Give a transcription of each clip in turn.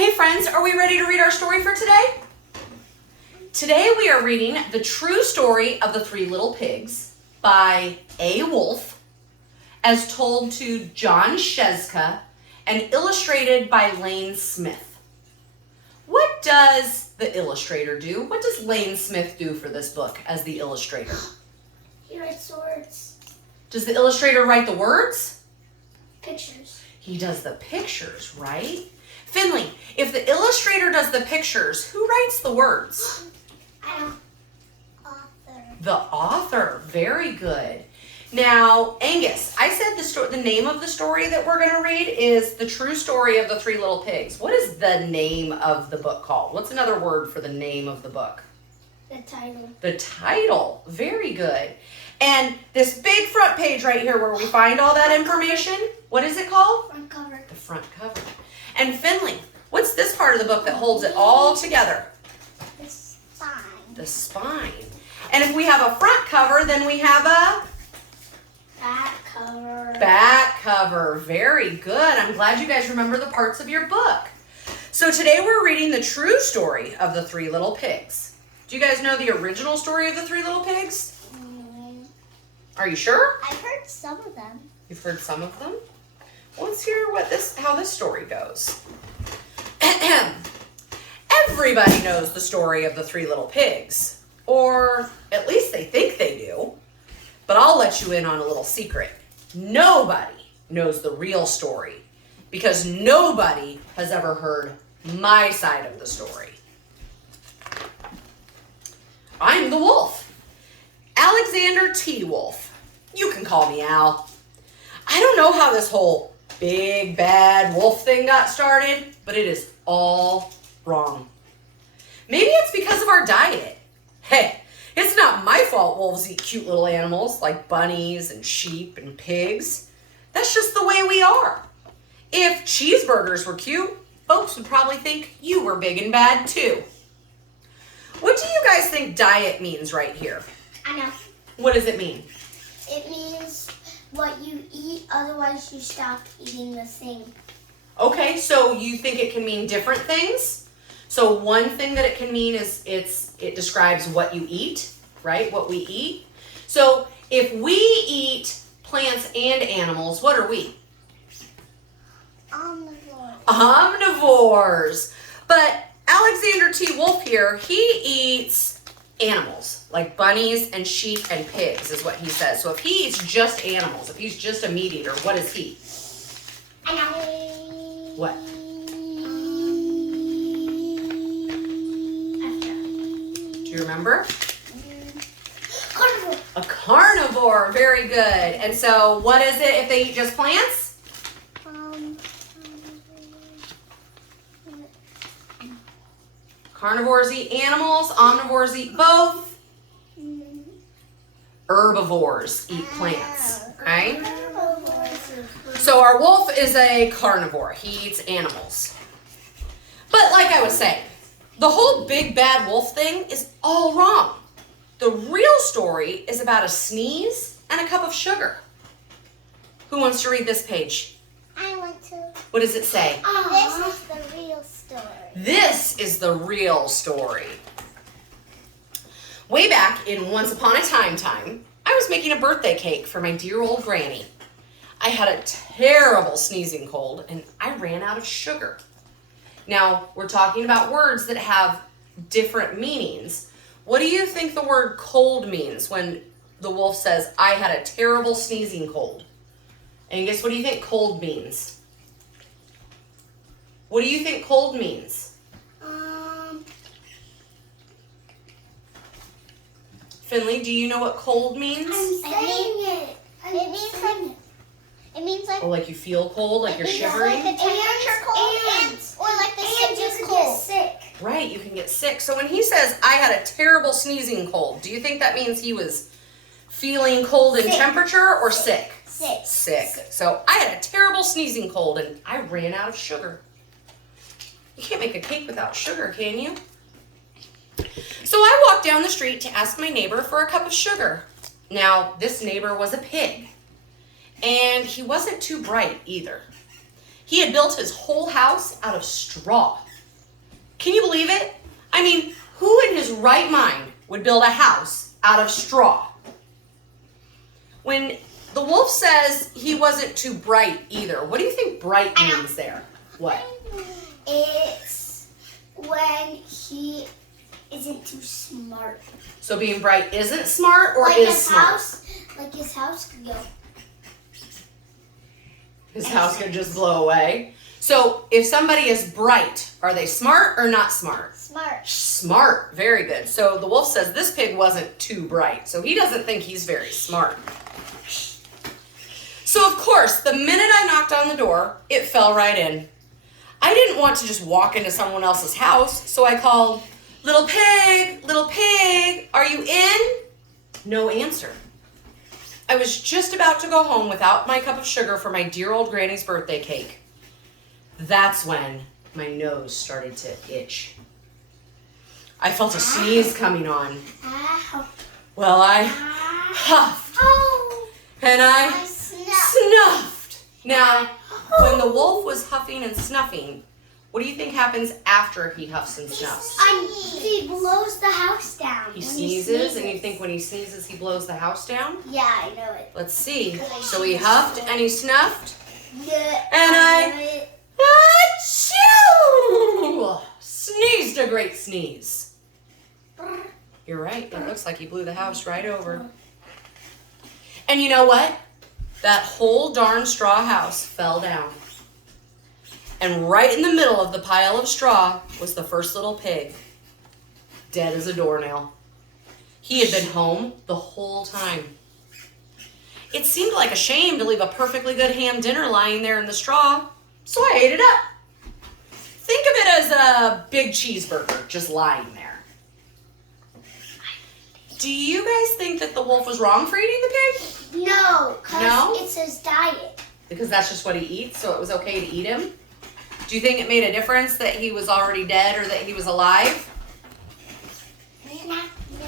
Hey friends, are we ready to read our story for today? Today we are reading The True Story of the Three Little Pigs by A. Wolf, as told to John Sheska and illustrated by Lane Smith. What does the illustrator do? What does Lane Smith do for this book as the illustrator? He writes words. Does the illustrator write the words? Pictures. He does the pictures, right? Finley, if the illustrator does the pictures, who writes the words? Author. The author. Very good. Now, Angus, I said the name of the story that we're going to read is The True Story of the Three Little Pigs. What is the name of the book called? What's another word for the name of the book? The title. The title. Very good. And this big front page right here where we find all that information, what is it called? Front cover. The front cover. And Finley, what's this part of the book that holds it all together? The spine. The spine. And if we have a front cover, then we have a Back cover. back cover. Very good. I'm glad you guys remember the parts of your book. So today we're reading The True Story of the Three Little Pigs. Do you guys know the original story of the Three Little Pigs? Are you sure? I've heard some of them. You've heard some of them? Well, let's hear how this story goes. Everybody knows the story of the Three Little Pigs, or at least they think they do. But I'll let you in on a little secret. Nobody knows the real story because nobody has ever heard my side of the story. I'm the wolf, Alexander T. Wolf. You can call me Al. I don't know how this whole big bad wolf thing got started, but it is all wrong. Maybe it's because of our diet. Hey, it's not my fault wolves eat cute little animals like bunnies and sheep and pigs. That's just the way we are. If cheeseburgers were cute, folks would probably think you were big and bad too. What do you guys think diet means right here? I know. What does it mean? It means what you eat, otherwise you stop eating the thing. Okay, so you think it can mean different things? So one thing that it can mean is it describes what you eat, right? What we eat. So if we eat plants and animals, what are we? Omnivore. Omnivores. But Alexander T. Wolf here, he eats animals, like bunnies and sheep and pigs is what he says. So if he eats just animals, if he's just a meat eater, what is he? I know. What? Do you remember? Carnivore. A carnivore. Very good. And so what is it if they eat just plants? Carnivores eat animals. Omnivores eat both. Herbivores eat plants. Right? So our wolf is a carnivore. He eats animals. But like I was saying, the whole big bad wolf thing is all wrong. The real story is about a sneeze and a cup of sugar. Who wants to read this page? I want to. What does it say? This is the real story. This is the real story. Way back in Once Upon a Time, I was making a birthday cake for my dear old granny. I had a terrible sneezing cold and I ran out of sugar. Now, we're talking about words that have different meanings. What do you think the word cold means when the wolf says, I had a terrible sneezing cold? Angus, what do you think cold means? What do you think cold means? Finley, do you know what cold means? I'm saying it. It means like. Oh, like you feel cold, like you're shivering? Like the temperature cold, or like the sickness cold. Get sick. Right, you can get sick. So when he says, I had a terrible sneezing cold, do you think that means he was feeling cold in temperature or sick? Sick. Sick. So I had a terrible sneezing cold and I ran out of sugar. You can't make a cake without sugar, can you? So I walked down the street to ask my neighbor for a cup of sugar. Now, this neighbor was a pig, and he wasn't too bright either. He had built his whole house out of straw. Can you believe it? I mean, who in his right mind would build a house out of straw? When the wolf says he wasn't too bright either, what do you think bright means there? What? It's when he isn't too smart. So being bright isn't smart or like is his smart? His house could go. His house could just blow away. So if somebody is bright, are they smart or not smart? Smart. Smart. Very good. So the wolf says this pig wasn't too bright. So he doesn't think he's very smart. So of course, the minute I knocked on the door, it fell right in. I didn't want to just walk into someone else's house, so I called, little pig, are you in? No answer. I was just about to go home without my cup of sugar for my dear old granny's birthday cake. That's when my nose started to itch. I felt a sneeze coming on. Ow. Well, I huffed and I snuffed. Now, when the wolf was huffing and snuffing, what do you think happens after he huffs and snuffs? He blows the house down. He sneezes, and you think when he sneezes, he blows the house down? Yeah, I know it. Let's see. So he huffed and he snuffed, Yeah, and I achoo! Sneezed a great sneeze. You're right. It looks like he blew the house right over. And you know what? That whole darn straw house fell down. And right in the middle of the pile of straw was the first little pig, dead as a doornail. He had been home the whole time. It seemed like a shame to leave a perfectly good ham dinner lying there in the straw, so I ate it up. Think of it as a big cheeseburger just lying there. Do you guys think that the wolf was wrong for eating the pig? No, because No? it's his diet. Because that's just what he eats, so it was okay to eat him? Do you think it made a difference that he was already dead or that he was alive?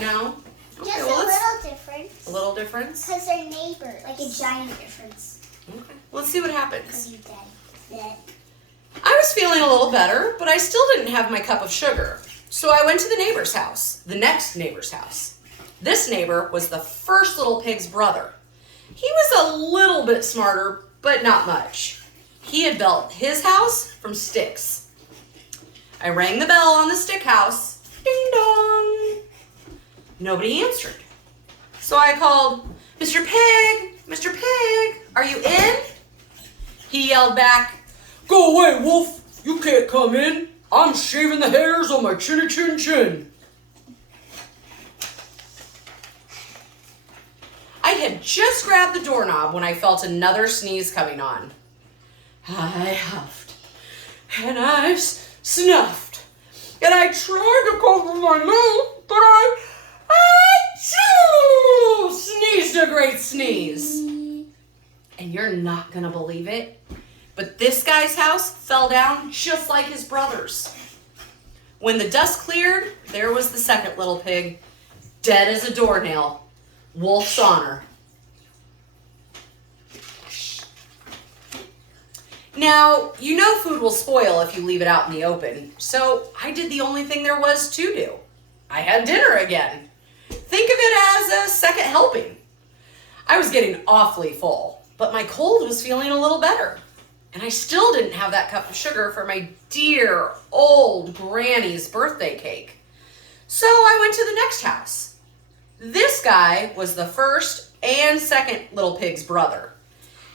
No? Okay, Just well, a little difference. a little difference? Because they're neighbors. Like a giant difference. Okay. Let's see what happens. Because you're dead. I was feeling a little better, but I still didn't have my cup of sugar. So I went to the neighbor's house, the next neighbor's house. This neighbor was the first little pig's brother. He was a little bit smarter, but not much. He had built his house from sticks. I rang the bell on the stick house. Ding dong. Nobody answered. So I called, Mr. Pig, are you in? He yelled back, go away, wolf. You can't come in. I'm shaving the hairs on my chinny chin chin. I had just grabbed the doorknob when I felt another sneeze coming on. I huffed, and I snuffed, and I tried to cover my nose, but I sneezed a great sneeze. And you're not gonna believe it, but this guy's house fell down just like his brother's. When the dust cleared, there was the second little pig, dead as a doornail. Wolf's honor. Now, you know food will spoil if you leave it out in the open, so I did the only thing there was to do. I had dinner again. Think of it as a second helping. I was getting awfully full, but my cold was feeling a little better. And I still didn't have that cup of sugar for my dear old granny's birthday cake. So I went to the next house. This guy was the first and second little pig's brother.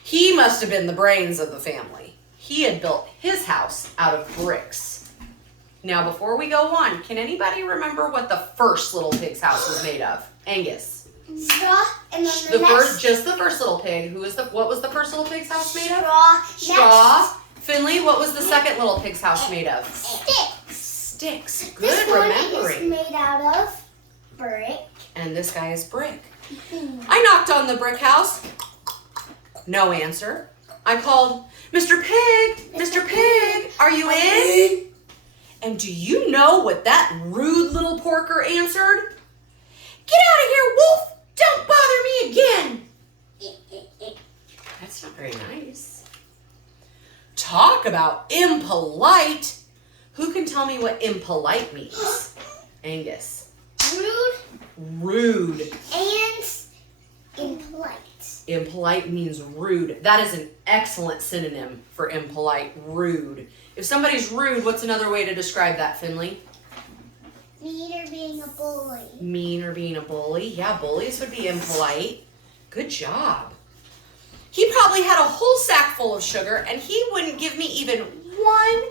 He must have been the brains of the family. He had built his house out of bricks. Now, before we go on, can anybody remember what the first little pig's house was made of? Angus. Straw, and then Just the first little pig. What was the first little pig's house made of? Straw. Finley, what was the second little pig's house made of? Sticks. Sticks. Good This one remembering. is made out of brick. And this guy is brick. I knocked on the brick house. No answer. I called, Mr. Pig, are you in? And do you know what that rude little porker answered? Get out of here, wolf! Don't bother me again! That's not very nice. Talk about impolite. Who can tell me what impolite means? Angus. Rude. Rude. And impolite. Impolite means rude. That is an excellent synonym for impolite. Rude. If somebody's rude, what's another way to describe that, Finley? Mean or being a bully. Mean or being a bully. Yeah, bullies would be impolite. Good job. He probably had a whole sack full of sugar, and he wouldn't give me even one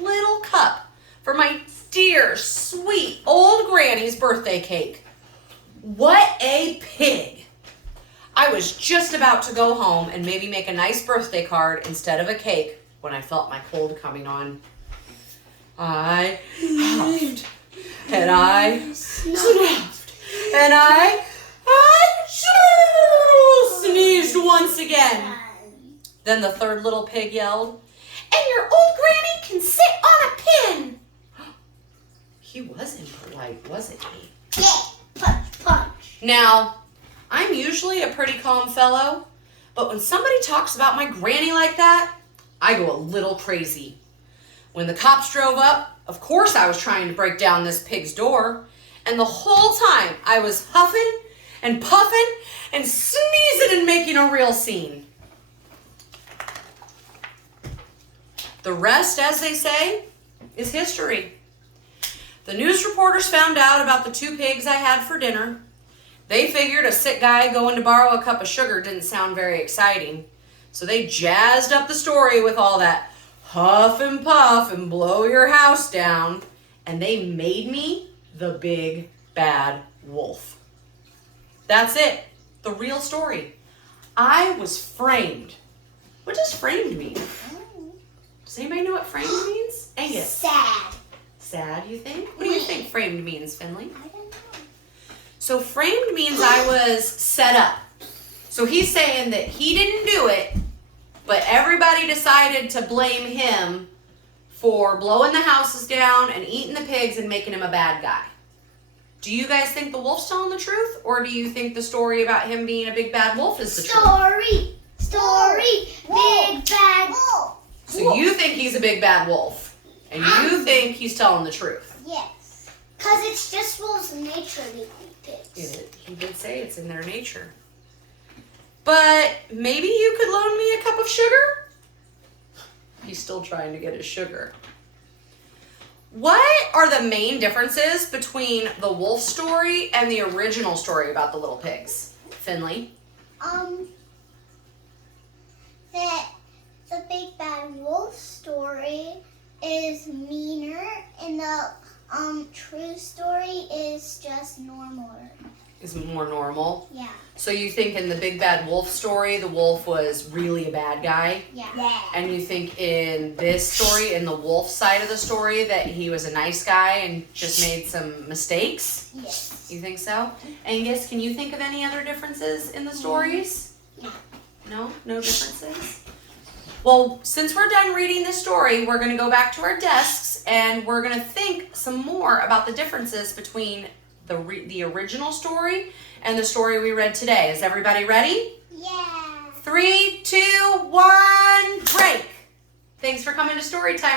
little cup for my dear, sweet old granny's birthday cake. What a pig. I was just about to go home and maybe make a nice birthday card instead of a cake when I felt my cold coming on. I huffed, and I snuffed, and I sneezed once again. Then the third little pig yelled, "And your old granny can sit on a pin." He was impolite, wasn't he? Yeah, punch, punch. Now, I'm usually a pretty calm fellow, but when somebody talks about my granny like that, I go a little crazy. When the cops drove up, of course I was trying to break down this pig's door, and the whole time I was huffing and puffing and sneezing and making a real scene. The rest, as they say, is history. The news reporters found out about the 2 pigs I had for dinner. They figured a sick guy going to borrow a cup of sugar didn't sound very exciting, so they jazzed up the story with all that huff and puff and blow your house down, and they made me the big bad wolf. That's it. The real story. I was framed. What does framed mean? Does anybody know what framed means? Angus. Sad. Sad, you think? What do you think framed means, Finley? I don't know. So framed means I was set up. So he's saying that he didn't do it, but everybody decided to blame him for blowing the houses down and eating the pigs and making him a bad guy. Do you guys think the wolf's telling the truth, or do you think the story about him being a big bad wolf is the truth? Story, big bad wolf. So you think he's a big bad wolf, and you think he's telling the truth? Yes. Because it's just wolves' nature to eat pigs. He did say it's in their nature. But maybe you could loan me a cup of sugar? He's still trying to get his sugar. What are the main differences between the wolf story and the original story about the little pigs? Finley? That the big bad wolf story is meaner and the true story is just normal. Is more normal? Yeah. So you think in the big bad wolf story, the wolf was really a bad guy? Yeah. And you think in this story, in the wolf side of the story, that he was a nice guy and just made some mistakes? Yes. You think so? Angus, can you think of any other differences in the stories? No. No? No differences? Well, since we're done reading this story, we're going to go back to our desks and we're going to think some more about the differences between the original story and the story we read today. Is everybody ready? Yeah. 3, 2, 1, break. Thanks for coming to Story Time.